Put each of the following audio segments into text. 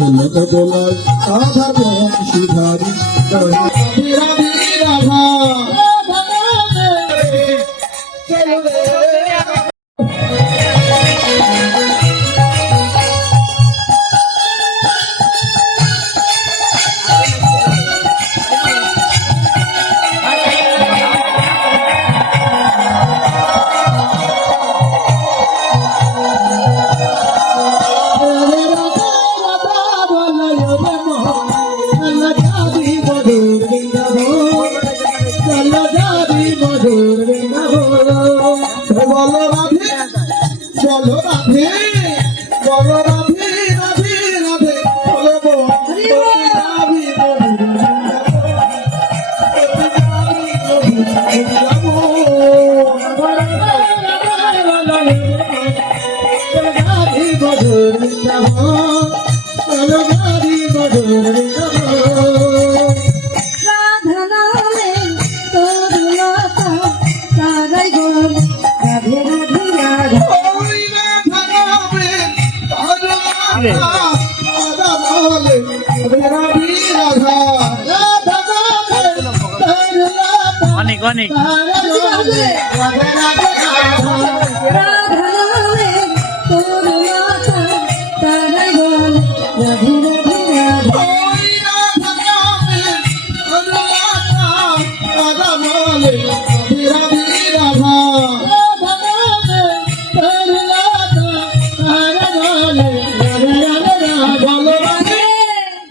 ঝুলন দোলায় রাধা বংশীধারী রাধে রাধা বলো রাধে বলো রাধে রাধে রাধে বলো অনেক অনেক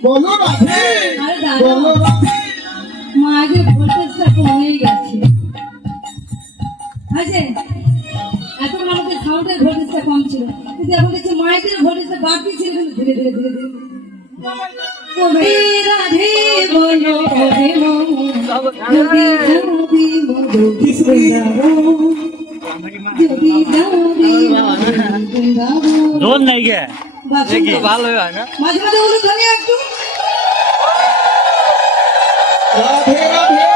বলো রাধে বলো মায়ের ভোল্টেজটা কমেই গেছে। আছে এত আমাদের সাউন্ডের ভোল্টেজটা কম ছিল, কিন্তু এখন দেখছি মাইকের ভোল্টেজটা বাড়তি ছিল, কিন্তু ধীরে ধীরে ধীরে ধীরে কবে রাধে বলো কবে যদি যদি মধু যদি জোর নাই গে ভালো হয় না মাঝে মাঝে হলো ধনী একটু রাধে রাধে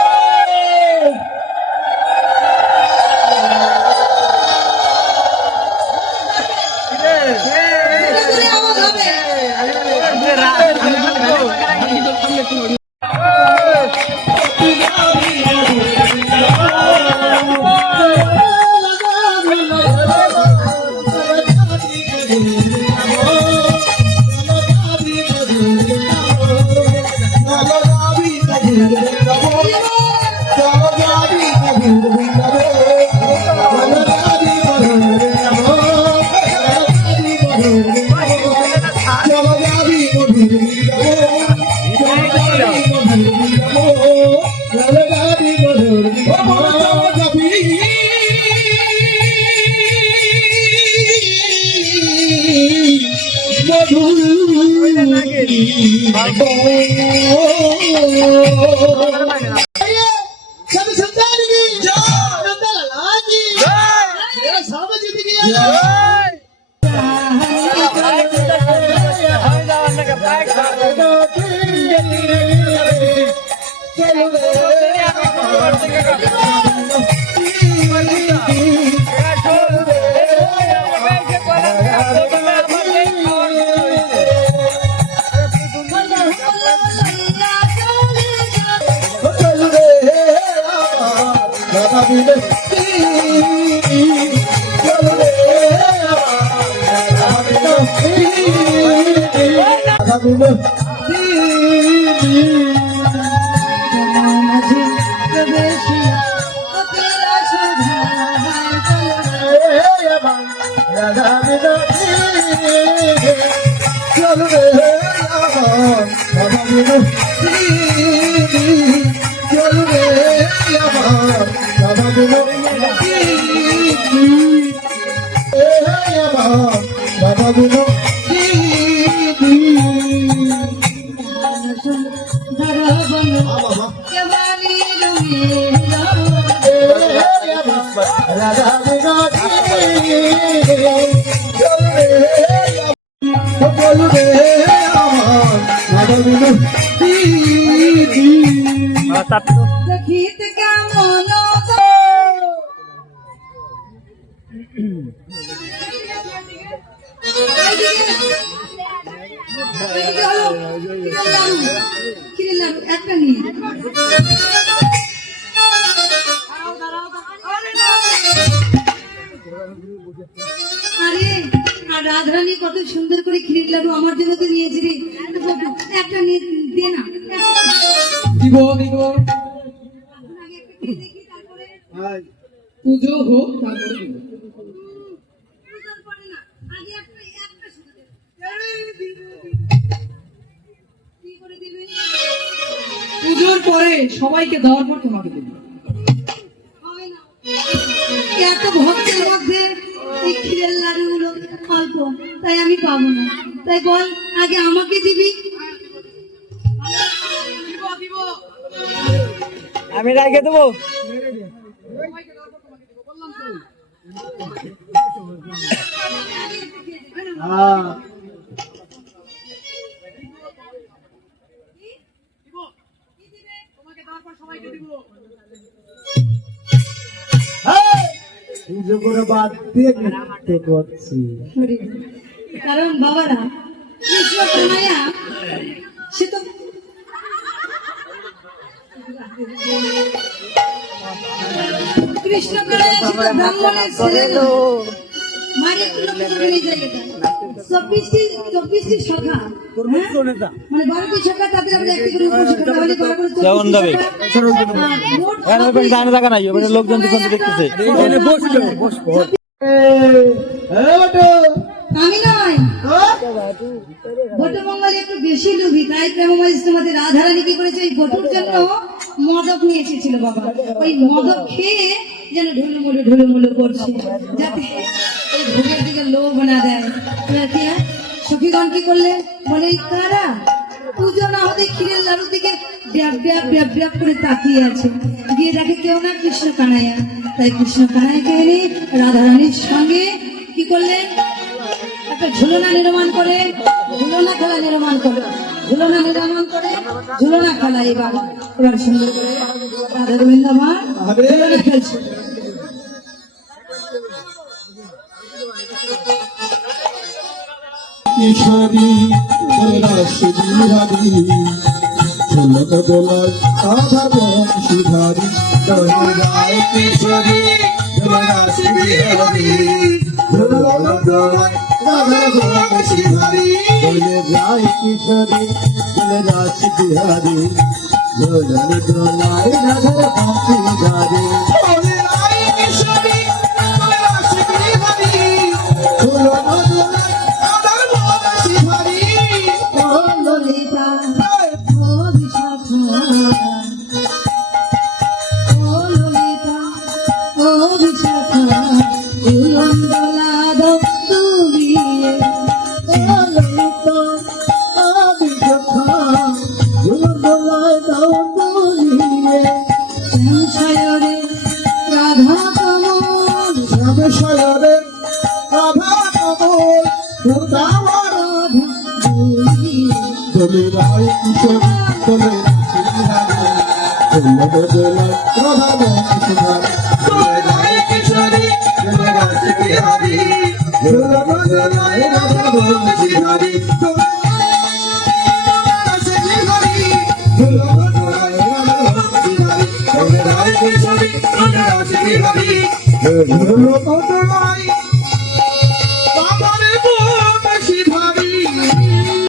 গীত কেমন ক্ষীরের লাড়ু একটা নিয়ে আরে আর রাধারানী কত সুন্দর করে ক্ষীরের লাড়ু আমার জন্য তো নিয়েছি রে একটা নিয়ে দে না দিব দিব আগে একটা খেয়ে দেখি তারপরে পুজো হোক তারপরে দিব পূজার পরে না আগে একটা শুধু দে কি করে দিবে পুজোর পরে সবাইকে দেওয়ার পর তোমাকে দেব হবে না এত ভক্তের মধ্যে এই ক্ষীরের লাড়ু গুলো অল্প তাই আমি পাবো না তাই বল আগে আমাকে দিবি আমি রেখে দেবো। পুজো করে বাদ দিয়ে নৃত্য করছি কারণ বাবারা কৃষ্ণ কানাইয়া সে তো কৃষ্ণ কানাইয়া সে তো ব্রাহ্মণের ছেলে না। মায়ের তুলো করে নিয়ে যায় এটা। 24টি সখা হ্যাঁ? মানে 12টি সখা তাদের আমরা একটি করে উপোস করতে হবে, করে করে 24টি যেমন দাবি। সখা। আর মোট এখানে ওখানে জানা জায়গা নাই, ওখানে লোকজন পিছন থেকে দেখতেছে। আমি নয় বটমঙ্গল একটু বেশি লোভী, তাই প্রেমময় তোমাদের রাধারানী কি করেছে এই বটুর জন্য মদক নিয়ে এসেছিল বাবা। ওই মদক খেয়ে যেন ঢুলুমুলু করছে, যাতে ওই ভোগের দিকে লোভ না দেয়। এবার কি হয়? সখীগণ কি করলে বলে এই কারা পুজো না হতে ক্ষীরের লাড়ুর দিকে ব্যাপ ব্যাপ ব্যাপ ব্যাপ করে তাকিয়ে আছে, গিয়ে দেখে কেউ না কৃষ্ণ কানাইয়া। তাই কৃষ্ণ কানাইকে এনে রাধারানীর সঙ্গে কি করলেন একটা ঝুলনা নির্মাণ করে ঝুলনা খেলা নির্মাণ করে ঝুলনা খেলা এবার সুন্দর করে রাধা গোবিন্দ আমার ঝুলনা খেলছে। কিশোরী রাশি বিহারী ঝুলক দোলায় আধা বংশীধারী দোলায় কিশোরী রাশি বিহারী ঝুলক দোলায় আধা বংশীধারী বলে যায় কিশোরী রাশি বিহারী ঝুলক দোলায় আধা বংশীধারী বলে যায় কিশোরী রাশি বিহারী ঝুলক দোলায় ললিতা ও বিশাখা ও ললিতা ও বিশাখা উলন্দলা তুমি ও ললিতা ও বিশাখা উলন্দলা তুমি সংসারে রাধা কমল সংসারে রাধা কমল উদামর দোলে রায় কিশোর দোলে রাধা বংশীধারী দোলে রায় কিশোরী দোলে রাশি বিহারী দোলে রাধা বংশীধারী দোলে রাশি বিহারী দোলে রায় কিশোরী দোলে রাশি বিহারী